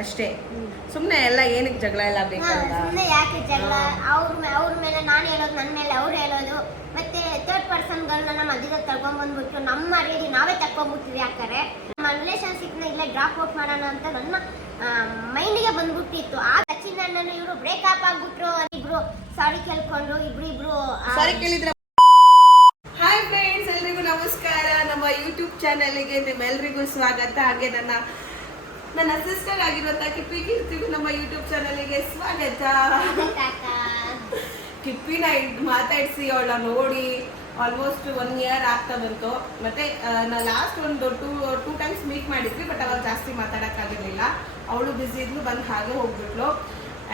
ಅಷ್ಟೇ. ಸುಮ್ಮನೆ ಎಲ್ಲ ಏನಕ್ಕೆ ಜಗಳ ಎಲ್ಲ ಬೇಕಲ್ಲ. ಸುಮ್ಮನೆ ಯಾಕೆ ಜಗಳ? ಅವ್ರ ಮೇಲೆ ನಾನು ಹೇಳೋದು, ನನ್ನ ಮೇಲೆ ಅವ್ರು ಹೇಳೋದು, ಮತ್ತೆ ಥರ್ಡ್ ಪರ್ಸನ್ಗಳನ್ನ ಮಧ್ಯದಲ್ಲಿ ತಗೊಂಡ್ಬಂದ್ಬಿಟ್ಟು ನಮ್ಮ ಮರ್ಯಾದೆ ನಾವೇ ತಕೊಂಡ್ಬಿಡ್ತೀವಿ. ಯಾಕಂದ್ರೆ ನಮ್ಮ ರಿಲೇಶನ್ಶಿಪ್ನ ಇಲ್ಲೇ ಡ್ರಾಪ್ ಔಟ್ ಮಾಡೋಣ ಅಂತ ನನ್ನ ಮೈಂಡಿಗೆ ಬಂದ್ಬಿಟ್ಟಿತ್ತು. ಆ ಸಚಿನ್ ಅಣ್ಣನ ಇವರು ಬ್ರೇಕಪ್ ಆಗ್ಬಿಟ್ರು. ಇಬ್ರು ಸಾರಿ ಕೇಳ್ಕೊಂಡ್ರು. ಇಬ್ರು ಸಾರಿ ಕೇಳಿದ್ರೆ. ಹಾಯ್ ಫ್ರೆಂಡ್ಸ್, ಎಲ್ರಿಗೂ ನಮಸ್ಕಾರ. ನಮ್ಮ ಯೂಟ್ಯೂಬ್ ಚಾನಲ್ಗೆ ನಿಮ್ಮೆಲ್ರಿಗೂ ಸ್ವಾಗತ. ಹಾಗೆ ನನ್ನ ಸಿಸ್ಟರ್ ಆಗಿರುವಂತ ಕಿಪ್ಪಿ ಕೀರ್ತಿಗೂ ನಮ್ಮ ಯೂಟ್ಯೂಬ್ ಚಾನಲ್ಗೆ ಸ್ವಾಗತ. ಕಿಪ್ಪಿನ ಮಾತಾಡಿಸಿ ಅವಳ ನೋಡಿ ಆಲ್ಮೋಸ್ಟ್ 1 year ಆಗ್ತಾ ಬಂತು. ಮತ್ತೆ ನಾ ಲಾಸ್ಟ್ ಒಂದು ಟೂ ಟೈಮ್ಸ್ ಮೀಟ್ ಮಾಡಿದ್ವಿ, ಬಟ್ ಅವಾಗ ಜಾಸ್ತಿ ಮಾತಾಡೋಕ್ಕಾಗಿರ್ಲಿಲ್ಲ. ಅವಳು ಬ್ಯುಸಿ ಇದ್ಲು, ಬಂದು ಹಾಗೆ ಹೋಗ್ಬಿಟ್ಲು.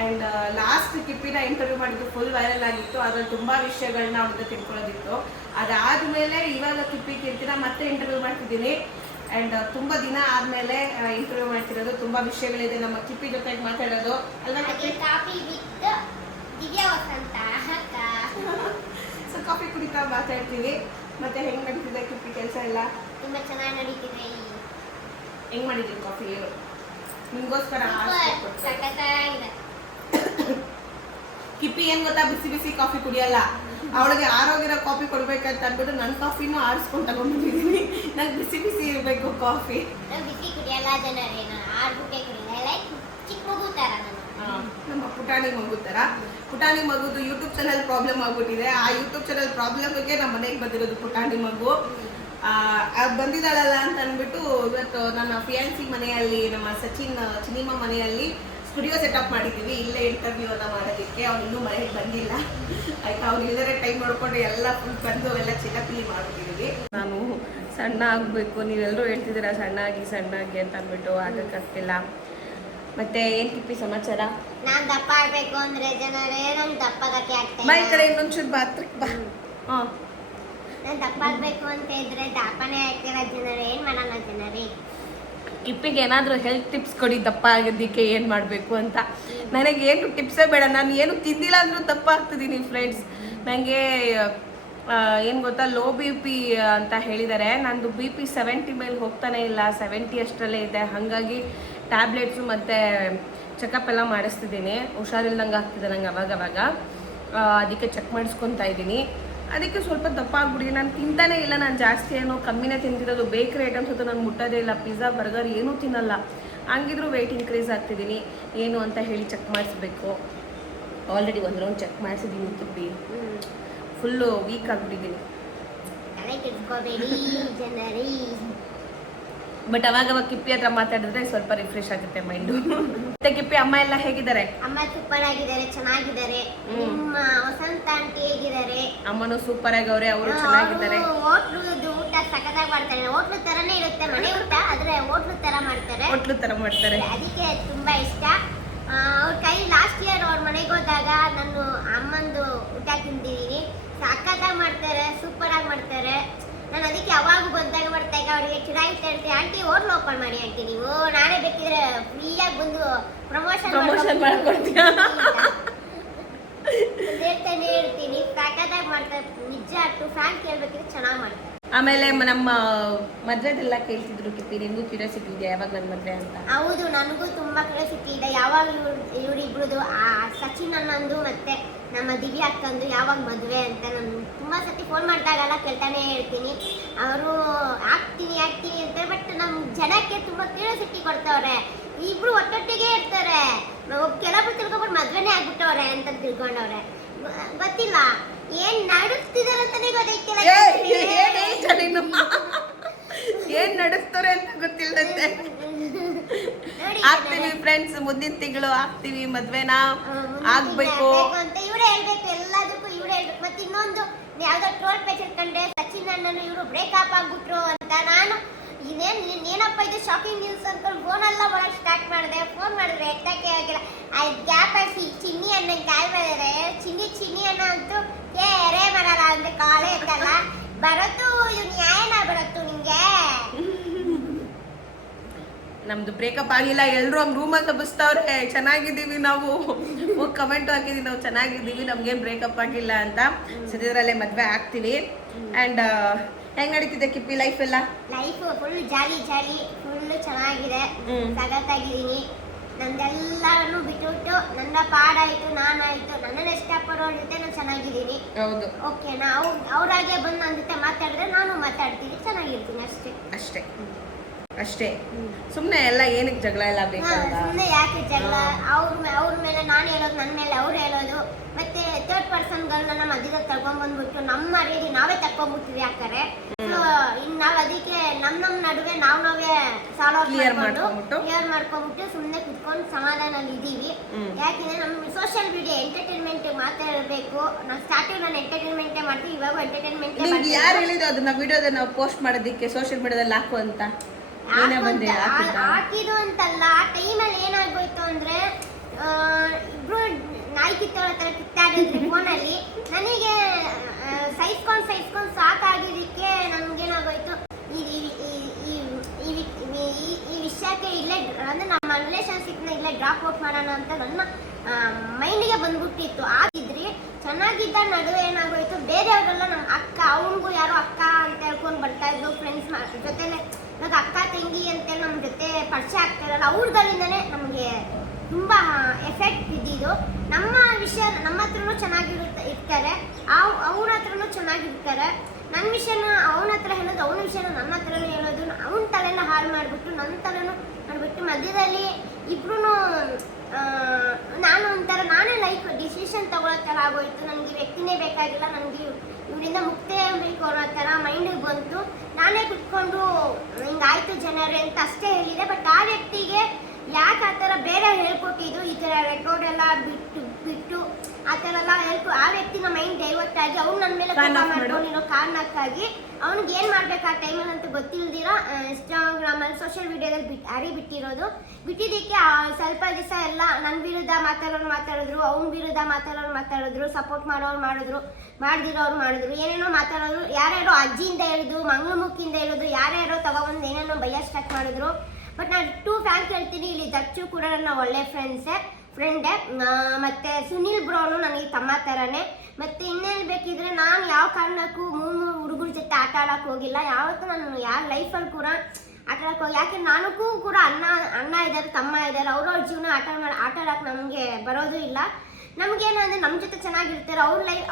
ಆ್ಯಂಡ್ ಲಾಸ್ಟ್ ಕಿಪ್ಪಿನ ಇಂಟರ್ವ್ಯೂ ಮಾಡಿದ್ದು ಫುಲ್ ವೈರಲ್ ಆಗಿತ್ತು. ಅದ್ರಲ್ಲಿ ತುಂಬ ವಿಷಯಗಳನ್ನ ಅವ್ರದ್ದು ತಿಳ್ಕೊಳ್ಳೋದಿತ್ತು. ಅದಾದಮೇಲೆ ಇವಾಗ ಕಿಪ್ಪಿ ಕೀರ್ತಿನ ಮತ್ತೆ ಇಂಟರ್ವ್ಯೂ ಮಾಡ್ತಿದ್ದೀನಿ. ಆ್ಯಂಡ್ ತುಂಬ ದಿನ ಆದಮೇಲೆ ಇಂಟರ್ವ್ಯೂ ಮಾಡ್ತಿರೋದು. ತುಂಬ ವಿಷಯಗಳಿದೆ ನಮ್ಮ ಕಿಪ್ಪಿ ಜೊತೆಗೆ ಮಾತಾಡೋದು ಅಲ್ಲ. ಸೊ ಕಾಫಿ ಕುಡಿತಾ ಮಾತಾಡ್ತೀವಿ. ಮತ್ತೆ ಹೆಂಗ್ ನಡೀತಿದೆ ಕಿಪ್ಪಿ ಕೆಲಸ ಎಲ್ಲ? ತುಂಬಾ ಚೆನ್ನಾಗಿ ನಡೀತಿದೆ. ಹೆಂಗ್ ಮಾಡಿದ್ರಿ ಕಾಫಿ? ನಿಮ್ಗೋಸ್ಕರ ಕಿಪ್ಪಿ ಏನ್ ಗೊತ್ತಾ, ಬಿಸಿ ಬಿಸಿ ಕಾಫಿ ಕುಡಿಯಲ್ಲ. ಅವಳಿಗೆ ಆರೋಗ್ಯದ ಕಾಫಿ ಕೊಡ್ಬೇಕಂತ ಅಂದ್ಬಿಟ್ಟು ನನ್ನ ಕಾಫಿನೂ ಆರಿಸ್ಕೊಂಡು ತಗೊಂಡ್ಬಂದಿದ್ದೀನಿ. ನಂಗೆ ಬಿಸಿ ಬಿಸಿ ಇರಬೇಕು ಕಾಫಿ. ಬಿಸಿ ಕುಡಿಯಲ್ಲ ಜನರೇ, ಆರ್ಬಿಟ್ಟೆ ಕುಡಿಯಲ್ಲ. ಚಿಕ್ಕ ಮಗು ತರ ನಮ್ಮ ಪುಟಾಣಿ ಮಗು ತರ. ಪುಟಾಣಿ ಮಗುದು ಯೂಟ್ಯೂಬ್ ಚಾನಲ್ ಪ್ರಾಬ್ಲಮ್ ಆಗ್ಬಿಟ್ಟಿದೆ. ಆ ಯೂಟ್ಯೂಬ್ ಚಾನಲ್ ಪ್ರಾಬ್ಲಮ್ಗೆ ನಮ್ಮ ಮನೆಗೆ ಬಂದಿರೋದು ಪುಟಾಣಿ ಮಗು. ಬಂದಿದ್ದಾಳಲ್ಲ ಅಂತ ಅಂದ್ಬಿಟ್ಟು ಇವತ್ತು ನನ್ನ ಫಿಯಾನ್ಸಿ ಮನೆಯಲ್ಲಿ, ನಮ್ಮ ಸಚಿನ್ ಸಿನಿಮಾ ಮನೆಯಲ್ಲಿ ಸ್ಟುಡಿಯೋ ಸೆಟಪ್ ಮಾಡಿದ್ದೀವಿ. ಇಲ್ಲೇ ಇಂಟರ್ವ್ಯೂ ಅನ್ನ ಮಾಡೋದಕ್ಕೆ. ಅವ್ನು ಇನ್ನೂ ಮನೆಗೆ ಬಂದಿಲ್ಲ. ಆಯ್ತಾ, ಅವ್ನು ಇಲ್ಲದೇ ಟೈಮ್ ನೋಡ್ಕೊಂಡು ಎಲ್ಲ ಫುಲ್ ಬಂದು ಎಲ್ಲ ಚಿನ್ನಪಿಲಿ ಮಾಡ್ಬಿಟ್ಟಿದ್ದೀವಿ. ನಾನು ಸಣ್ಣ ಆಗಬೇಕು, ನೀವೆಲ್ಲರೂ ಹೇಳ್ತಿದ್ದೀರಾ ಸಣ್ಣಾಗಿ ಅಂತ ಅಂದ್ಬಿಟ್ಟು ಆಗಕ್ಕಾಗ್ತಿಲ್ಲ. ಮತ್ತೆ ಏನ್ ಕಿಪ್ಪಿ ಸಮಾಚಾರ? ನಾನ್ ದಪ್ಪ ಆಗ್ಬೇಕು ಅಂದ್ರೆ ಜನರೇ ನಂಗೆ ದಪ್ಪಗಕ್ಕೆ ಆಗ್ತಾ ಬಾ, ಈ ಕಡೆ ಇನ್ನೊಂಚೂರು ಬಾ, ಹತ್ರಕ್ಕೆ ಬಾ. ನಾನ್ ದಪ್ಪ ಆಗ್ಬೇಕು ಅಂತ ಇದ್ರೆ ದಪ್ಪನೇ ಆಗ್ತಿಲ್ಲ ಜನರೇ. ಏನ್ ಮಾಡೋಣ ಜನರೇ? ಕಿಪ್ಪಿಗೆ ಏನಾದರೂ ಹೆಲ್ತ್ ಟಿಪ್ಸ್ ಕೊಡಿ ದಪ್ಪ ಆಗೋದಕ್ಕೆ ಏನು ಮಾಡಬೇಕು ಅಂತ. ನನಗೇನು ಟಿಪ್ಸೇ ಬೇಡ, ನಾನು ಏನು ತಿಂದಿಲ್ಲ ಅಂದರೂ ದಪ್ಪ ಆಗ್ತಿದ್ದೀನಿ ಫ್ರೆಂಡ್ಸ್. ನನಗೆ ಏನು ಗೊತ್ತಾ, ಲೋ ಬಿ ಪಿ ಅಂತ ಹೇಳಿದ್ದಾರೆ. ನಂದು ಬಿ ಪಿ 70 ಮೇಲೆ ಹೋಗ್ತಾನೆ ಇಲ್ಲ, 70 ಅಷ್ಟರಲ್ಲೇ ಇದೆ. ಹಾಗಾಗಿ ಟ್ಯಾಬ್ಲೆಟ್ಸು ಮತ್ತು ಚೆಕಪ್ ಎಲ್ಲ ಮಾಡಿಸ್ತಿದ್ದೀನಿ. ಹುಷಾರಿಲ್ದಂಗೆ ಆಗ್ತಿದೆ ನಂಗೆ ಅವಾಗವಾಗ. ಅದಕ್ಕೆ ಚೆಕ್ ಮಾಡಿಸ್ಕೊತಾ ಇದ್ದೀನಿ. ಅದಕ್ಕೆ ಸ್ವಲ್ಪ ದಪ್ಪ ಆಗ್ಬಿಟ್ಟಿದ್ದೀನಿ. ನಾನು ತಿಂತಾನೇ ಇಲ್ಲ, ನಾನು ಜಾಸ್ತಿ ಏನೋ ಕಮ್ಮಿನೇ ತಿಂತಿರೋದು. ಬೇಕ್ರಿ ಐಟಮ್ಸ್ ಅಂತೂ ನಾನು ಮುಟ್ಟೋದೇ ಇಲ್ಲ. ಪಿಜ್ಜಾ, ಬರ್ಗರ್ ಏನೂ ತಿನ್ನಲ್ಲ. ಹಂಗಿದ್ರು ವೆಯ್ಟ್ ಇನ್ಕ್ರೀಸ್ ಆಗ್ತಿದ್ದೀನಿ. ಏನು ಅಂತ ಹೇಳಿ ಚೆಕ್ ಮಾಡಿಸ್ಬೇಕು. ಆಲ್ರೆಡಿ 1 ರೌಂಡ್ ಚೆಕ್ ಮಾಡಿಸಿದ್ದೀನಿ. ಕಿಪ್ಪಿ ಫುಲ್ಲು ವೀಕ್ ಆಗಿಬಿಟ್ಟಿದ್ದೀನಿ. ಬಟ್ ಅವಾಗ ಕಿಪ್ಪಿ ಹತ್ರ ಮಾತಾಡಿದ್ರೆ ಸ್ವಲ್ಪ ರಿಫ್ರೆಶ್ ಆಗುತ್ತೆ ಮೈಂಡು. ಮತ್ತೆ ಕಿಪ್ಪಿ ಅಮ್ಮ ಎಲ್ಲ ಹೇಗಿದ್ದಾರೆ? ಅಮ್ಮ ಸೂಪರ್ ಆಗಿದ್ದಾರೆ, ಚೆನ್ನಾಗಿದ್ದಾರೆ. ನಿಮ್ಮ ವಸಂತ ಆಂಟಿ ಹೇಗಿದ್ದಾರೆ? ಅಮ್ಮನೂ ಸೂಪರ್ ಆಗವ್ರೆ, ಅವರು ಚೆನ್ನಾಗಿದ್ದಾರೆ. ಹೋಟ್ಲುದು ಊಟ ಸಖತ್ತಾಗಿ ಮಾಡ್ತಾರೆ. ಹೋಟ್ಲು ತರನೇ ಇರುತ್ತೆ ಮನೆ ಊಟ, ಆದ್ರೆ ಹೋಟ್ಲು ತರ ಮಾಡ್ತಾರೆ. ಅದಕ್ಕೆ ತುಂಬಾ ಇಷ್ಟ. ಅವ್ರ ಕೈ ಲಾಸ್ಟ್ ಇಯರ್ ಅವ್ರ ಮನೆಗೆ ಹೋದಾಗ ನಾನು ಅಮ್ಮಂದು ಊಟ ತಿಂದಿದ್ದೀನಿ. ಸಖತ್ತಾಗಿ ಮಾಡ್ತಾರೆ, ಸೂಪರ್ ಆಗಿ ಮಾಡ್ತಾರೆ. ನಾನು ಅದಕ್ಕೆ ಯಾವಾಗೂ ಬಂದಾಗ ಬರ್ತಾಗ ಅವ್ರಿಗೆ ಚಿರಾಗಿ ಹೇಳ್ತೀನಿ, ಆಂಟಿ ಹೋಟ್ಲ್ ಓಪನ್ ಮಾಡಿ ಆಂಟಿ, ನೀವು ನಾನೇ ಬೇಕಿದ್ರೆ ಫ್ರೀಯಾಗಿ ಬಂದು ಪ್ರಮೋಷನ್ ಮಾಡ್ಕೊಡ್ತೀನಿ ಹೇಳ್ತಾನೆ ಹೇಳ್ತೀನಿ. ಸಖತ್ತಾಗಿ ಮಾಡ್ತಾರೆ ನಿಜ. ಟು ಫ್ಯಾನ್ ಕೇಳ್ಬೇಕಿದ್ರೆ ಚೆನ್ನಾಗಿ ಮಾಡ್ತಾರೆ. ಆಮೇಲೆ ನಮ್ಮ ಮದ್ವೆದೆಲ್ಲ ಕೇಳ್ತಿದ್ರು ಕಿಪ್ಪಿ, ನಿಮಗೂ ಕ್ಯೂರಿಯಾಸಿಟಿ ಇದೆಯಾ ಯಾವಾಗ ನನ್ನ ಮದ್ವೆ ಅಂತ? ಹೌದು, ನನಗೂ ತುಂಬಾ ಕ್ಯೂರಿಯಾಸಿಟಿ ಇದೆ. ಯಾವಾಗ ಇವರಿಬ್ರದ್ದು ಸಚಿನ್ ಅನ್ನೊಂದು ಮತ್ತೆ ನಮ್ಮ ದಿವ್ಯಾ ಅಕ್ಕಂದು ಯಾವಾಗ ಮದುವೆ ಅಂತ. ನಾನು ತುಂಬಾ ಸತಿ ಫೋನ್ ಮಾಡಿದಾಗೆಲ್ಲ ಕೇಳ್ತಾನೆ ಹೇಳ್ತೀನಿ. ಅವರು ಆಗ್ತೀನಿ ಅಂತ, ಬಟ್ ನಮ್ಮ ಜನಕ್ಕೆ ತುಂಬಾ ಕ್ಯೂರಿಯಾಸಿಟಿ ಕೊಡ್ತವ್ರೆ. ಇಬ್ರು ಒಟ್ಟೊಟ್ಟಿಗೆ ಇರ್ತಾರೆ. ಕೆಲವೊಬ್ರು ತಿಳ್ಕೊಬಿಟ್ಟು ಮದ್ವೆನೇ ಆಗ್ಬಿಟ್ಟವ್ರೆ ಅಂತ ತಿಳ್ಕೊಂಡವ್ರೆ. ಗೊತ್ತಿಲ್ಲ ಏನ್ ನಡೆಸ್ತಿದಾರೆ ಅಂತಾನೆ ಗೊತ್ತಿಲ್ಲ. ಏನ್ ನಡೆಸ್ತಾರೆ ಅಂತ ಗೊತ್ತಿಲ್ಲಂತೆ. ಆಗ್ತೀವಿ ಫ್ರೆಂಡ್ಸ್, ಮುಂದಿನ ತಿಂಗಳು ಆಗ್ತೀವಿ, ಮದ್ವೆನ ಆಗ್ಬೇಕು ಅಂತ ಇವರೇ ಹೇಳ್ಬೇಕು. ಎಲ್ಲದಕ್ಕೂ ಇವರೇ ಹೇಳ್ಬೇಕು. ಮತ್ತೆ ಇನ್ನೊಂದು ಯಾವ್ದೋ ಟ್ರೋಲ್ ಪೇಜ್ ಕಂಡ್ರೆ ಸಚಿನ್ ಅಣ್ಣನು ಇವರು ಬ್ರೇಕಪ್ ಆಗ್ಬಿಟ್ರು ಅಂತ. ನಾನು ಏನಪ್ಪ ಇದು ಶಾಕಿಂಗ್ ನ್ಯೂಸ್ ಅನ್ಕೊಂಡು ಫೋನ್ ಎಲ್ಲ ಒಳಗೆ ಸ್ಟಾರ್ಟ್ ಮಾಡಿದೆ. ಫೋನ್ ಮಾಡಿದ್ರೆ ಎತ್ತಕ್ಕೆ ಆಗಿಲ್ಲ. ಆ ಗ್ಯಾಪ್ ಆಗಿ ಚಿನ್ನಿ ಅಣ್ಣ ಕಾಲ್ ಮಾಡಿದ್ರೆ ಚಿನ್ನಿ ಅಣ್ಣ ಅಂತೂ ಏರೇ ಬರಲ್ಲ ಅಂದ್ರೆ ಕಾಲೇ ಇತ್ತಲ್ಲ ಬರತ್ತು. ಇದು ನ್ಯಾಯನ ಬರತ್ತು ನಿಮ್ಗೆ? ನಮ್ದು ಬ್ರೇಕಪ್ ಆಗಿಲ್ಲ. ಎಲ್ಲರೂ ಹಂಗೆ ರೂಮಲ್ಲಿ ತಪ್ಪಿಸ್ತವ್ರೆ. ಚೆನ್ನಾಗಿದ್ದೀವಿ ನಾವು. ಕಮೆಂಟ್ ಹಾಕಿದೀವಿ, ನಾವು ಚೆನ್ನಾಗಿದ್ದೀವಿ, ನಮ್ಗೇನು ಬ್ರೇಕಪ್ ಆಗಿಲ್ಲ ಅಂತ. ಸದ್ಯದಲ್ಲೇ ಮದುವೆ ಆಗ್ತೀವಿ. ಆ್ಯಂಡ್ ಹೆಂಗ್ ನಡೀತಿದೆ ಕಿಪ್ಪಿ ಲೈಫ್ ಎಲ್ಲ? ಲೈಫ್ ಫುಲ್ ಜಾಲಿ, ಫುಲ್ ಚೆನ್ನಾಗಿದೆ. ಸಗತ್ತಾಗಿದ್ದೀನಿ. ಪಾಡಾಯ್ತು, ನಾನಾಯ್ತು, ನನ್ನನ್ನು ಇಷ್ಟಪಡೋರ ಜೊತೆ ನಾನು ಚೆನ್ನಾಗಿದ್ದೀನಿ. ಹೌದು, ಓಕೆನಾ? ಅವ್ರಾಗೆ ಬಂದು ನನ್ನ ಜೊತೆ ಮಾತಾಡಿದ್ರೆ ನಾನು ಮಾತಾಡ್ತೀನಿ, ಚೆನ್ನಾಗಿರ್ತೀನಿ ಅಷ್ಟೇ. ಅಷ್ಟೇ ಅಷ್ಟೇ. ಸುಮ್ಮನೆ ಎಲ್ಲ ಏನಕ್ಕೆ ಜಗಳ ಎಲ್ಲ ಬೇಕಲ್ಲ. ಸುಮ್ಮನೆ ಯಾಕೆ ಜಗಳ? ಅವ್ರ ಮೇಲೆ ನಾನು ಹೇಳೋದು, ನನ್ನ ಮೇಲೆ ಅವ್ರು ಹೇಳೋದು, ಮತ್ತೆ ಥರ್ಡ್ ಪರ್ಸನ್ಗಳನ್ನ ಮಧ್ಯದಲ್ಲಿ ತಗೊಂಡ್ಬಂದ್ಬಿಟ್ಟು ನಮ್ಮ ಮರ್ಯಾದೆ ನಾವೇ ತಕೊಂಡ್ಬಿಡ್ತೀವಿ. ಯಾಕಂದ್ರೆ ಇನ್ನು ನಾವು ಅದಕ್ಕೆ ನಮ್ಮ ನಡುವೆ ನಾವೇ ಸಾಲ್ವ್ ಕ್ಲಿಯರ್ ಮಾಡ್ಕೊಂಡ್ಬಿಟ್ಟು ಸುಮ್ಮನೆ ಕುತ್ಕೊಂಡು ಸಮಾಧಾನಲ್ಲಿ ಇದ್ದೀವಿ. ಯಾಕೆಂದ್ರೆ ನಮ್ಮ ಸೋಷಿಯಲ್ ಮೀಡಿಯಾ ಎಂಟರ್ಟೈನ್ಮೆಂಟ್ ಮಾತಾಡಬೇಕು. ನಾವು ಸ್ಟಾರ್ಟಿಂಗ್ ನಾನು ಎಂಟರ್ಟೈನ್ಮೆಂಟೇ ಮಾಡ್ತೀವಿ, ಇವಾಗ ಎಂಟರ್ಟೈನ್ಮೆಂಟ್. ಯಾರು ಹೇಳಿದ್ರು ಅದನ್ನ ವಿಡಿಯೋದ ನಾವು ಪೋಸ್ಟ್ ಮಾಡೋದಕ್ಕೆ ಸೋಷಿಯಲ್ ಮೀಡಿಯಾದಲ್ಲಿ ಹಾಕು ಅಂತ? ಹಾಕಿದ್ದು ಅಂತಲ್ಲ, ಆ ಟೈಮಲ್ಲಿ ಏನಾಗೋಯ್ತು ಅಂದ್ರೆ ಇಬ್ರು ನಾಯಿ ಕಿತ್ತಾಡೋ ತರ ಕಿತ್ತಾಡಿದ್ರಿ ಫೋನಲ್ಲಿ. ನನಗೆ ಸಹಿಸ್ಕೊಂಡು ಸಾಕಾಗಿದ್ದಕ್ಕೆ ನಮ್ಗೇನಾಗೋಯ್ತು, ಈ ವಿಷಯಕ್ಕೆ ಇಲ್ಲೇ ಅಂದ್ರೆ ನಮ್ಮ ರಿಲೇಶನ್ಶಿಪ್ನ ಇಲ್ಲೇ ಡ್ರಾಪ್ ಔಟ್ ಮಾಡೋಣ ಅಂತ ನನ್ನ ಮೈಂಡಿಗೆ ಬಂದ್ಬಿಟ್ಟಿತ್ತು. ಆಗಿದ್ರಿ ಚೆನ್ನಾಗಿದ್ದ ನಡುವೆ ಏನಾಗೋಯ್ತು, ಬೇರೆಯವರೆಲ್ಲ ನಮ್ಮ ಅಕ್ಕ, ಅವನಿಗೂ ಯಾರೋ ಅಕ್ಕ ಅಂತ ಹೇಳ್ಕೊಂಡು ಬರ್ತಾ ಇದ್ರು ಫ್ರೆಂಡ್ಸ್ ಜೊತೆಲೆ. ಇವಾಗ ಅಕ್ಕ ತಂಗಿ ಅಂತ ನಮ್ಮ ಜೊತೆ ಪರಿಚಯ ಆಗ್ತಾರಲ್ಲ, ಅವ್ರಗಳಿಂದನೇ ನಮಗೆ ತುಂಬ ಎಫೆಕ್ಟ್ ಬಿದ್ದಿದ್ದು. ನಮ್ಮ ವಿಷಯ ನಮ್ಮ ಹತ್ರನೂ ಇರ್ತಾರೆ, ಅವ್ರ ಹತ್ರನೂ ಚೆನ್ನಾಗಿರ್ತಾರೆ. ನನ್ನ ವಿಷಯನ ಅವನ ಹತ್ರ ಹೇಳೋದು, ಅವನ ವಿಷಯನ ನನ್ನ ಹತ್ರನೂ ಹೇಳೋದು, ಅವನ ತಲೆನ ಹಾಳು ಮಾಡಿಬಿಟ್ಟು ನನ್ನ ತಲೆನೂ ಮಾಡಿಬಿಟ್ಟು ಮಧ್ಯದಲ್ಲಿ ಇಬ್ರು ನಾನು ಒಂಥರ ನಾನೇ ಲೈಫ್ ಡಿಸಿಷನ್ ತಗೊಳ್ಳೋ ಥರ ಆಗೋಯ್ತು. ನನಗೆ ವ್ಯಕ್ತಿನೇ ಬೇಕಾಗಿಲ್ಲ, ನನಗೆ ಇವರಿಂದ ಮುಕ್ತೇ ಬೇಕು ಅನ್ನೋ ಥರ ಮೈಂಡಿಗೆ ಬಂತು. ನಾನೇ ಕುತ್ಕೊಂಡು ಹಿಂಗಾಯ್ತು ಜನರೇ ಅಂತ ಅಷ್ಟೇ ಹೇಳಿದೆ. ಬಟ್ ಆ ವ್ಯಕ್ತಿಗೆ ಯಾಕೆ ಆ ಥರ ಬೇರೆ ಹೇಳ್ಕೊಟ್ಟಿದ್ದು, ಈ ಥರ ರೆಕಾರ್ಡ್ ಎಲ್ಲ ಬಿಟ್ಟು ಆ ಥರ ಎಲ್ಲ ಆ ವ್ಯಕ್ತಿನ ಮೈಂಡ್ ಡೈವರ್ಟ್ ಆಗಿ ಅವ್ನು ನನ್ನ ಮೇಲೆ ಕೋಪ ಮಾಡ್ಕೊಂಡಿರೋ ಕಾರಣಕ್ಕಾಗಿ ಅವ್ನಿಗೆ ಏನು ಮಾಡ್ಬೇಕು ಆ ಟೈಮಲ್ಲಿ ಅಂತ ಗೊತ್ತಿಲ್ದಿರ ಇನ್ಸ್ಟಾಗ್ರಾಮಲ್ಲಿ ಸೋಷಿಯಲ್ ಮೀಡಿಯಾದಲ್ಲಿ ಬಿಟ್ಟಿದ್ದಕ್ಕೆ ಸ್ವಲ್ಪ ದಿವಸ ಎಲ್ಲ ನನ್ನ ವಿರುದ್ಧ ಮಾತಾಡಿದ್ರು, ಅವ್ನ ವಿರುದ್ಧ ಮಾತಾಡಿದ್ರು, ಸಪೋರ್ಟ್ ಮಾಡಿದ್ರು, ಮಾಡಿದ್ರು, ಏನೇನೋ ಮಾತಾಡೋರು. ಯಾರ್ಯಾರೋ ಅಜ್ಜಿಯಿಂದ ಹಿಡಿದು ಮಂಗಳಮುಖಿಯಿಂದ ಹಿಡಿದು ಯಾರ್ಯಾರೋ ತಗೊಬಂದು ಏನೇನೋ ಬೈಯ ಸ್ಟಾರ್ಟ್ ಮಾಡಿದ್ರು. ಬಟ್ ನಾನು ಟೂ ಫ್ರ್ಯಾಂಕ್ ಹೇಳ್ತೀನಿ, ಇಲ್ಲಿ ದಚ್ಚು ಕೂಡ ನನ್ನ ಒಳ್ಳೆ ಫ್ರೆಂಡೇ. ಮತ್ತು ಸುನಿಲ್ ಬ್ರೋನು ನನಗೆ ತಮ್ಮ ಥರನೇ. ಮತ್ತು ಇನ್ನೇನು ಬೇಕಿದ್ರೆ ನಾನು ಯಾವ ಕಾರಣಕ್ಕೂ ಮೂರು ಹುಡುಗರ ಜೊತೆ ಆಟ ಆಡೋಕ್ಕೆ ಹೋಗಿಲ್ಲ. ಯಾವತ್ತೂ ನಾನು ಯಾರ ಲೈಫಲ್ಲಿ ಕೂಡ ಆಟ ಆಡೋಕ್ಕೆ ಹೋಗಿ, ಯಾಕೆ ನನಗೂ ಕೂಡ ಅಣ್ಣ ಇದ್ದಾರೆ, ತಮ್ಮ ಇದ್ದಾರೆ, ಅವ್ರವ್ರ ಜೀವನ ಆಟ ಆಡೋಕ್ಕೆ ನಮಗೆ ಬರೋದು ಇಲ್ಲ. ನಮಗೇನಂದರೆ ನಮ್ಮ ಜೊತೆ ಚೆನ್ನಾಗಿರ್ತಾರೆ,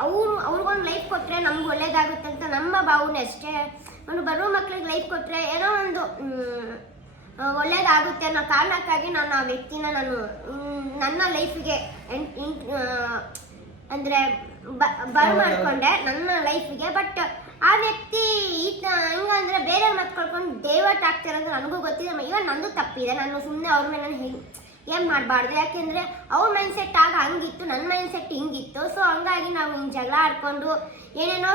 ಅವ್ರಿಗೊಂದು ಲೈಫ್ ಕೊಟ್ಟರೆ ನಮ್ಗೆ ಒಳ್ಳೇದಾಗುತ್ತೆ ಅಂತ ನಮ್ಮ ಭಾವನೆ ಅಷ್ಟೇ. ಒಂದು ಬರೋ ಮಕ್ಳಿಗೆ ಲೈಫ್ ಕೊಟ್ಟರೆ ಏನೋ ಒಂದು ಒಳ್ಳೇದಾಗುತ್ತೆ ಅನ್ನೋ ಕಾರಣಕ್ಕಾಗಿ ನಾನು ಆ ವ್ಯಕ್ತಿನ ನನ್ನ ಲೈಫಿಗೆ ಅಂದರೆ ಮಾಡ್ಕೊಂಡೆ ನನ್ನ ಲೈಫಿಗೆ. ಬಟ್ ಆ ವ್ಯಕ್ತಿ ಹೆಂಗಂದ್ರೆ ಬೇರೆ ಮಾತ್ಕೊಳ್ಕೊಂಡು ಡೈವರ್ಟ್ ಆಗ್ತಿರೋದು ನನಗೂ ಗೊತ್ತಿದೆ. ಇವನ್ ನಂದು ತಪ್ಪಿದೆ, ನಾನು ಸುಮ್ಮನೆ ಅವ್ರ ಮೇಲೆ ಏನು ಮಾಡಬಾರ್ದು. ಯಾಕೆಂದರೆ ಅವ್ರ ಮೈಂಡ್ಸೆಟ್ ಹಂಗಿತ್ತು, ನನ್ನ ಮೈಂಡ್ಸೆಟ್ ಹಿಂಗಿತ್ತು. ಸೊ ಹಂಗಾಗಿ ನಾವು ಜಗಳ ಆಡ್ಕೊಂಡು ಏನೇನೋ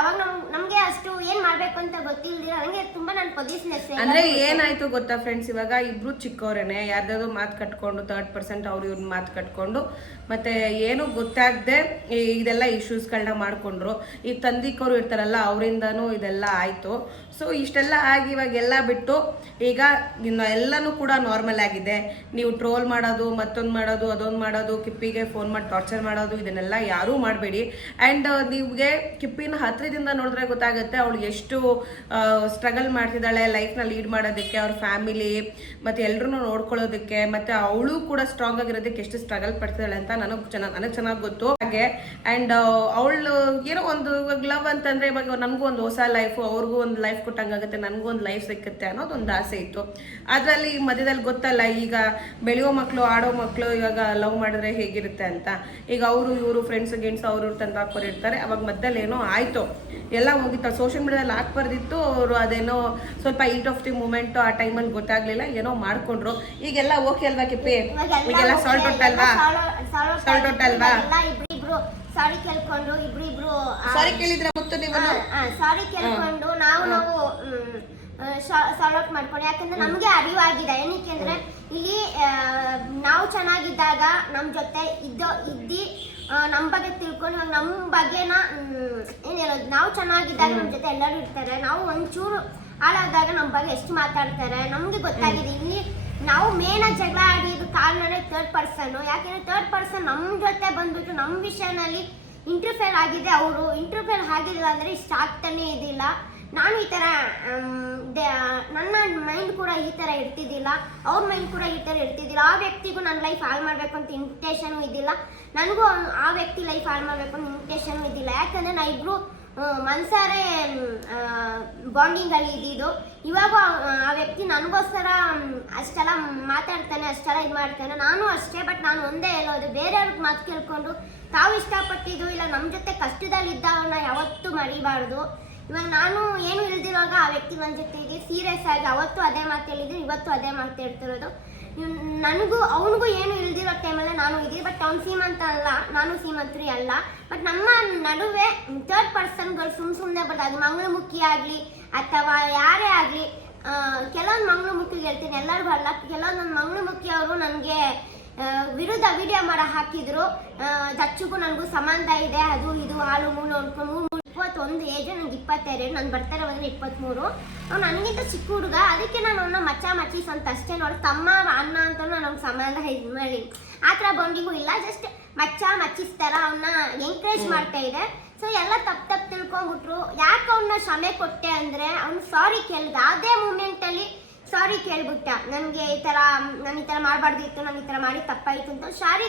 ಅವಾಗ ನಮಗೆ ಅಷ್ಟು ಏನು ಮಾಡಬೇಕು ಅಂತ ಗೊತ್ತಿಲ್ದಿರ ನನಗೆ ತುಂಬ ನನ್ನ ಪೊಸಿಷನ್ನೆಸ್. ಅಂದರೆ ಏನಾಯ್ತು ಗೊತ್ತಾ ಫ್ರೆಂಡ್ಸ್, ಇವಾಗ ಇಬ್ರು ಚಿಕ್ಕವರೇನೆ ಯಾರ್ದಾದ್ರು ಮಾತು ಕಟ್ಕೊಂಡು ಥರ್ಡ್ ಪರ್ಸೆಂಟ್ ಇವ್ರನ್ನ ಮಾತು ಕಟ್ಕೊಂಡು ಮತ್ತೆ ಏನು ಗೊತ್ತಾಗದೆ ಇದೆಲ್ಲ ಇಶ್ಯೂಸ್ಗಳನ್ನ ಮಾಡ್ಕೊಂಡ್ರು. ಈ ತಂದಿಕ್ಕವ್ರು ಇರ್ತಾರಲ್ಲ ಅವರಿಂದನೂ ಇದೆಲ್ಲ ಆಯಿತು. ಸೊ ಇಷ್ಟೆಲ್ಲ ಆಗಿ ಇವಾಗೆಲ್ಲ ಬಿಟ್ಟು ಈಗ ಎಲ್ಲನೂ ಕೂಡ ನಾರ್ಮಲ್ ಆಗಿದೆ. ನೀವು ಟ್ರೋಲ್ ಮಾಡೋದು, ಮತ್ತೊಂದು ಮಾಡೋದು, ಅದೊಂದು ಮಾಡೋದು, ಕಿಪ್ಪಿಗೆ ಫೋನ್ ಮಾಡಿ ಟಾರ್ಚರ್ ಮಾಡೋದು, ಇದನ್ನೆಲ್ಲ ಯಾರೂ ಮಾಡಬೇಡಿ. ಆ್ಯಂಡ್ ನಿಮಗೆ ಕಿಪ್ಪಿನ ಹತ್ತಿರದಿಂದ ನೋಡಿದ್ರೆ ಗೊತ್ತಾಗುತ್ತೆ ಅವಳು ಎಷ್ಟು ಸ್ಟ್ರಗಲ್ ಮಾಡ್ತಿದ್ದಾಳೆ ಲೈಫ್ನ ಲೀಡ್ ಮಾಡೋದಕ್ಕೆ, ಅವ್ರ ಫ್ಯಾಮಿಲಿ ಮತ್ತು ಎಲ್ಲರೂ ನೋಡ್ಕೊಳ್ಳೋದಕ್ಕೆ, ಮತ್ತು ಅವಳು ಕೂಡ ಸ್ಟ್ರಾಂಗ್ ಆಗಿರೋದಕ್ಕೆ ಎಷ್ಟು ಸ್ಟ್ರಗಲ್ ಪಡ್ತಿದ್ದಾಳೆ ಅಂತ ನನಗೆ ಚೆನ್ನಾಗಿ ಗೊತ್ತು. ಹಾಗೆ ಆ್ಯಂಡ್ ಅವಳು ಏನೋ ಒಂದು ಇವಾಗ ಲವ್ ಅಂತಂದರೆ ಇವಾಗ ನನಗೂ ಒಂದು ಹೊಸ ಲೈಫು, ಅವ್ರಿಗೂ ಒಂದು ಲೈಫ್ ಕೊಟ್ಟಂಗಾಗುತ್ತೆ, ನನಗೂ ಒಂದು ಲೈಫ್ ಸಿಕ್ಕುತ್ತೆ ಅನ್ನೋದೊಂದು ಆಸೆ ಇತ್ತು. ಅದರಲ್ಲಿ ಮಧ್ಯದಲ್ಲಿ ಗೊತ್ತಲ್ಲ, ಈಗ ಬೆಳೆಯೋ ಮಕ್ಕಳು, ಆಡೋ ಮಕ್ಕಳು ಇವಾಗ ಲವ್ ಮಾಡಿದ್ರೆ ಹೇಗಿರುತ್ತೆ ಅಂತ. ಈಗ ಇವರು ಫ್ರೆಂಡ್ಸ್ ಅವ್ರು ತಂದು ಹಾಕೋರಿರ್ತಾರೆ. ಅವಾಗ ಮಧ್ಯದಲ್ಲಿ ಏನೋ ಆಯಿತು, ಎಲ್ಲ ಹೋಗಿತ್ತು, ಸೋಷಿಯಲ್ ಮೀಡಿಯಾದಲ್ಲಿ ಹಾಕ್ಬಾರ್ದಿತ್ತು. ಅವರು ಅದೇನೋ ಸ್ವಲ್ಪ ಈಟ್ ಆಫ್ ದಿ ಮೂಮೆಂಟು ಆ ಟೈಮಲ್ಲಿ ಗೊತ್ತಾಗ್ಲಿಲ್ಲ, ಏನೋ ಮಾಡ್ಕೊಂಡ್ರು. ಈಗೆಲ್ಲ ಓಕೆ ಅಲ್ವಾ ಕಿಪ್ಪಿ? ಈಗೆಲ್ಲ ಸಾಲ್ಟ್ ಔಟ್ ಅಲ್ವಾ? ಸಾರಿ ಕೇಳ್ಕೊಂಡು ಇಬ್ರು ಸಾರಿ ಕೇಳಿದ್ರೆ ಮುತ್ತು ನೀವು ಸಾರಿ ಕೇಳ್ಕೊಂಡು ನಾವು ಸಾಲ್ವ್ ಔಟ್ ಮಾಡ್ಕೊಂಡು. ಯಾಕಂದ್ರೆ ನಮ್ಗೆ ಅರಿವಾಗಿದೆ. ಏನಕ್ಕೆ ಅಂದ್ರೆ ಇಲ್ಲಿ ನಾವು ಚೆನ್ನಾಗಿದ್ದಾಗ ನಮ್ಮ ಜೊತೆ ಇದ್ದಿ ನಮ್ಮ ಬಗ್ಗೆ ತಿಳ್ಕೊಂಡು ಇವಾಗ ನಮ್ಮ ಬಗ್ಗೆನ ಏನು ಹೇಳೋದು, ನಾವು ಚೆನ್ನಾಗಿದ್ದಾಗ ನಮ್ಮ ಜೊತೆ ಎಲ್ಲರೂ ಇರ್ತಾರೆ. ನಾವು ಒಂಚೂರು ಹಾಳಾದಾಗ ನಮ್ಮ ಬಗ್ಗೆ ಎಷ್ಟು ಮಾತಾಡ್ತಾರೆ ನಮ್ಗೆ ಗೊತ್ತಾಗಿದೆ. ಇಲ್ಲಿ ನಾವು ಮೇನಾಗಿ ಜಗಳ ಆಡಿದ ಕಾರಣನೇ ಥರ್ಡ್ ಪರ್ಸನ್. ಯಾಕೆಂದ್ರೆ ಥರ್ಡ್ ಪರ್ಸನ್ ನಮ್ಮ ಜೊತೆ ಬಂದ್ಬಿಟ್ಟು ನಮ್ಮ ವಿಷಯನಲ್ಲಿ ಇಂಟರ್ಫೇರ್ ಆಗಿದೆ. ಅವರು ಇಂಟರ್ಫೇರ್ ಆಗಿಲ್ಲ ಅಂದರೆ ಇಷ್ಟ ಆಗ್ತಾನೆ ಇದಿಲ್ಲ. ನಾನು ಈ ಥರ ನನ್ನ ಮೈಂಡ್ ಕೂಡ ಈ ಥರ ಇರ್ತಿದ್ದಿಲ್ಲ, ಅವ್ರ ಮೈಂಡ್ ಕೂಡ ಈ ಥರ ಇರ್ತಿದ್ದಿಲ್ಲ. ಆ ವ್ಯಕ್ತಿಗೂ ನನ್ನ ಲೈಫ್ ಹಾಳು ಮಾಡಬೇಕು ಅಂತ ಇನ್ವಿಟೇಷನು ಇದ್ದಿಲ್ಲ, ನನಗೂ ಆ ವ್ಯಕ್ತಿ ಲೈಫ್ ಹಾಳು ಮಾಡಬೇಕು ಅಂತ ಇನ್ವಿಟೇಷನು ಇದ್ದಿಲ್ಲ. ಯಾಕಂದರೆ ನಾ ಇಬ್ಬರು ಮನ್ಸಾರೆ ಬಾಂಡಿಂಗಲ್ಲಿ ಇದ್ದಿದ್ದು. ಇವಾಗ ಆ ವ್ಯಕ್ತಿ ನನಗೋಸ್ಕರ ಅಷ್ಟೆಲ್ಲ ಮಾತಾಡ್ತಾನೆ, ಅಷ್ಟೆಲ್ಲ ಇದು ಮಾಡ್ತಾನೆ, ನಾನು ಅಷ್ಟೇ. ಬಟ್ ನಾನು ಒಂದೇ ಹೇಳೋದು, ಬೇರೆಯವ್ರಿಗೆ ಮಾತು ಕೇಳ್ಕೊಂಡು ತಾವು ಇಷ್ಟಪಟ್ಟಿದ್ದು ಇಲ್ಲ ನಮ್ಮ ಜೊತೆ ಕಷ್ಟದಲ್ಲಿದ್ದವನ್ನ ಯಾವತ್ತೂ ಮರಿಬಾರ್ದು. ಇವಾಗ ನಾನು ಏನು ಇಲ್ದಿರುವಾಗ ಆ ವ್ಯಕ್ತಿ ನನ್ನ ಜೊತೆ ಇದೆ, ಸೀರಿಯಸ್ ಆಗಿ ಅವತ್ತು ಅದೇ ಮಾತು ಹೇಳಿದ್ರು, ಇವತ್ತು ಅದೇ ಮಾತು ಹೇಳ್ತಿರೋದು. ನನಗೂ ಅವನಿಗೂ ಏನು ಇಲ್ದಿರೋ ಟೈಮಲ್ಲೇ ನಾನು ಇದ್ದೀವಿ. ಬಟ್ ಅವ್ನು ಸೀಮಂತ ಅಲ್ಲ, ನಾನು ಸೀಮಂತ್ರಿ ಅಲ್ಲ. ಬಟ್ ನಮ್ಮ ನಡುವೆ ಥರ್ಡ್ ಪರ್ಸನ್ಗಳು ಸುಮ್ಮನೆ ಬರ್ತದೆ. ಅದು ಮಂಗಳಮುಖಿ ಆಗಲಿ ಅಥವಾ ಯಾರೇ ಆಗಲಿ, ಕೆಲವೊಂದು ಮಂಗಳಮುಖಿಗೆ ಹೇಳ್ತೀನಿ, ಎಲ್ಲರಿಗೂ ಅಲ್ಲ. ಕೆಲವೊಂದು ನನ್ನ ಮಂಗಳಮುಖಿ ಅವರು ನನಗೆ ವಿರುದ್ಧ ವಿಡಿಯೋ ಮಾಡೋ ಹಾಕಿದ್ರು. ದಚ್ಚುಗೂ ನನಗೂ ಸಂಬಂಧ ಇದೆ, ಅದು ಇದು ಹಾಳು ಮೂಳು ಅನ್ಕೊಂಡು 21 ಏಜು, ನನಗೆ 22, ನಾನು ಬರ್ತಾರೆ ಬಂದರೆ 23. ಅವ್ನು ನನಗಿಂತ ಚಿಕ್ಕ ಹುಡುಗ, ಅದಕ್ಕೆ ನಾನು ಅವನ್ನ ಮಚ್ಚೀಸ್ ಅಂತ ಅಷ್ಟೇ ನೋಡಿ. ತಮ್ಮ ಅಣ್ಣ ಅಂತಲೂ ನನಗೆ ಸಂಬಂಧ ಇದು ಮಾಡಿ ಆ ಥರ ಬಾಂಡಿಂಗು ಇಲ್ಲ. ಜಸ್ಟ್ ಮಚ್ಚೀಸ್ ಥರ ಅವನ್ನ ಎಂಕರೇಜ್ ಮಾಡ್ತಾ ಇದೆ. ಸೊ ಎಲ್ಲ ತಪ್ಪು ತಿಳ್ಕೊಂಬಿಟ್ರು. ಯಾಕೆ ಅವನ್ನ ಕ್ಷಮೆ ಕೊಟ್ಟೆ ಅಂದರೆ, ಅವ್ನು ಸಾರಿ ಕೇಳಿದ. ಅದೇ ಮೂಮೆಂಟಲ್ಲಿ ಸಾರಿ ಕೇಳ್ಬಿಟ್ಟ, ನನಗೆ ಈ ಥರ ನಾನು ಈ ಥರ ಮಾಡಬಾರ್ದಿತ್ತು, ನಾನು ಈ ಥರ ಮಾಡಿ ತಪ್ಪಾಯಿತು ಅಂತ ಸಾರಿ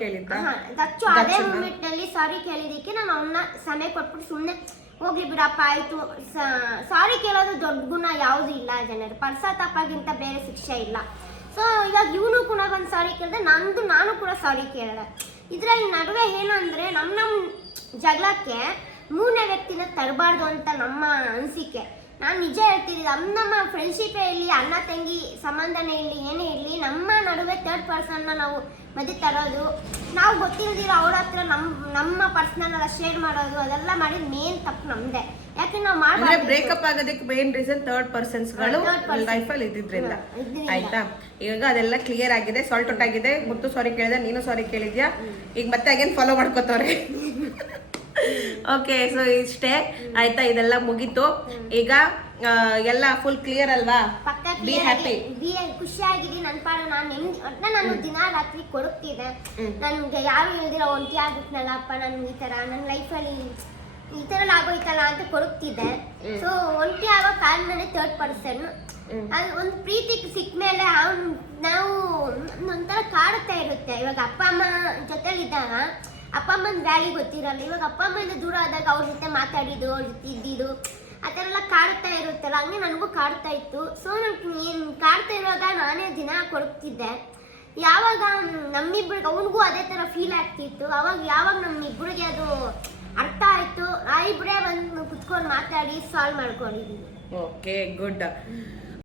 ಕೇಳಿದ್ದ. ದಚ್ಚು ಅದೇ ಮೂಮೆಂಟ್ನಲ್ಲಿ ಸಾರಿ ಕೇಳಿದ್ದಕ್ಕೆ ನಾನು ಅವನ್ನ ಸಮಯ ಕೊಟ್ಬಿಟ್ಟು ಸುಮ್ಮನೆ ಹೋಗ್ಲಿ ಬಿಡಪ್ಪ ಆಯಿತು. ಸಾರಿ ಕೇಳೋದು ದೊಡ್ಡ ಗುಣ ಯಾವುದೂ ಇಲ್ಲ ಜನರು, ಪಶ್ಚಾತ್ತಾಪಗಿಂತ ಬೇರೆ ಶಿಕ್ಷೆ ಇಲ್ಲ. ಸೊ ಇವಾಗ ಇವನು ಕೂಡ ಒಂದು ಸಾರಿ ಕೇಳಿದೆ, ನಾನು ಕೂಡ ಸಾರಿ ಕೇಳಿದೆ. ಇದರಲ್ಲಿ ನಡುವೆ ಏನಂದರೆ ನಮ್ಮ ಜಗಳಕ್ಕೆ ಮೂರನೇ ವ್ಯಕ್ತಿನ ತರಬಾರ್ದು ಅಂತ ನಮ್ಮ ಅನಿಸಿಕೆ. ನಾನು ನಿಜ ಹೇಳ್ತೀನಿ, ನಮ್ಮ ಫ್ರೆಂಡ್ಶಿಪ್ಪೇ ಇರಲಿ, ಅಣ್ಣ ತಂಗಿ ಸಂಬಂಧನೇ ಇರಲಿ, ಏನೇ ಇರಲಿ, ನಮ್ಮ ನಡುವೆ ಥರ್ಡ್ ಪರ್ಸನ್ನ ನಾವು ಮದುವೆ ತರೋದು, ನಾವು ಗೊತ್ತಿಲ್ದಿರೋ ಅವ್ರ ಹತ್ರ ನಮ್ಮ ಪರ್ಸನಲ್ ಎಲ್ಲ ಶೇರ್ ಮಾಡೋದು, ಅದೆಲ್ಲ ಮಾಡಿದ ಮೇನ್ ತಪ್ಪು ನಮ್ದೆ. ಯಾಕೆ ನಾವು ಮಾಡಬಾರ್ದು. ಬ್ರೇಕಪ್ ಆಗೋದಕ್ಕೆ ಮೇನ್ ರೀಸನ್ ಥರ್ಡ್ ಪರ್ಸನ್ಸ್ಗಳು ಲೈಫಲ್ಲಿ ಇದ್ದಿದ್ರಿಂದ. ಆಯ್ತಾ, ಈಗ ಅದೆಲ್ಲ ಕ್ಲಿಯರ್ ಆಗಿದೆ, ಸಾಲ್ಟ್ ಔಟ್ ಆಗಿದೆ. ಮುತ್ತು ಸಾರಿ ಕೇಳಿದೆ, ನೀನು ಸಾರಿ ಕೇಳಿದ್ಯಾ. ಈಗ ಮತ್ತೆ ಅಗೇನ್ ಫಾಲೋ ಮಾಡ್ಕೋತವ್ರೆ. ಓಕೆ, ಸೊ ಇಷ್ಟೇ ಆಯ್ತಾ, ಇದೆಲ್ಲ ಮುಗೀತು. ಈಗ ಎಲ್ಲ ಫುಲ್ ಕ್ಲಿಯರ್ ಅಲ್ವಾ? ಬಿ ಹ್ಯಾಪಿ, ಖುಷಿಯಾಗಿದ್ದೀನಿ. ನನ್ನ ಪಾಡು ನಾನು ದಿನ ರಾತ್ರಿ ಕೊಡುತ್ತಿದ್ದೆ. ನನ್ಗೆ ಯಾವ ಹೇಳಿದಿರೋ ಒಂಟಿ ಆಗ್ಬಿಟ್ನಲ್ಲಪ್ಪ, ನನ್ಗೆ ಈ ತರ ನನ್ನ ಲೈಫಲ್ಲಿ ಈ ತರ ಆಗೋಯ್ತಲ್ಲ ಅಂತ ಕೊಡುತ್ತಿದ್ದೆ. ಸೊ ಒಂಟಿ ಆಗೋ ಕಾರಣನೇ ಥರ್ಡ್ ಪರ್ಸನ್. ಅದು ಒಂದು ಪ್ರೀತಿ ಸಿಕ್ಕ ಮೇಲೆ ನಾವು ಒಂಥರ ಕಾಡುತ್ತಾ ಇರುತ್ತೆ. ಇವಾಗ ಅಪ್ಪ ಅಮ್ಮ ಜೊತೆಲಿದ್ದಾಗ ಅಪ್ಪ ಅಮ್ಮನ ವ್ಯಾಲಿ ಗೊತ್ತಿರಲ್ಲ. ಇವಾಗ ಅಪ್ಪ ಅಮ್ಮಯಿಂದ ದೂರ ಆದಾಗ ಅವ್ರ ಜೊತೆ ಮಾತಾಡಿದ್ದು, ಅವ್ರ ಜೊತೆ ಇದ್ದಿದ್ದು, ಆ ಥರ ಎಲ್ಲ ಕಾಡ್ತಾ ಇರುತ್ತಲ್ಲ, ಹಂಗೆ ನನಗೂ ಕಾಡ್ತಾ ಇತ್ತು. ಸೊ ನಾನು ಕಾಡ್ತಾ ಇರುವಾಗ ನಾನೇ ದಿನ ಕೊಡುತ್ತಿದ್ದೆ. ಯಾವಾಗ ನಮ್ಮಿಬ್ಬರಿಗೆ ಅವನಿಗೂ ಅದೇ ಥರ ಫೀಲ್ ಆಗ್ತಿತ್ತು, ಯಾವಾಗ ನಮ್ಮಿಬ್ಬರಿಗೆ ಅದು ಅರ್ಥ ಆಯಿತು, ಆ ಇಬ್ಬರೇ ಬಂದು ಕುತ್ಕೊಂಡು ಮಾತಾಡಿ ಸಾಲ್ವ್ ಮಾಡ್ಕೊಂಡಿದ್ದೀವಿ. Okay, good.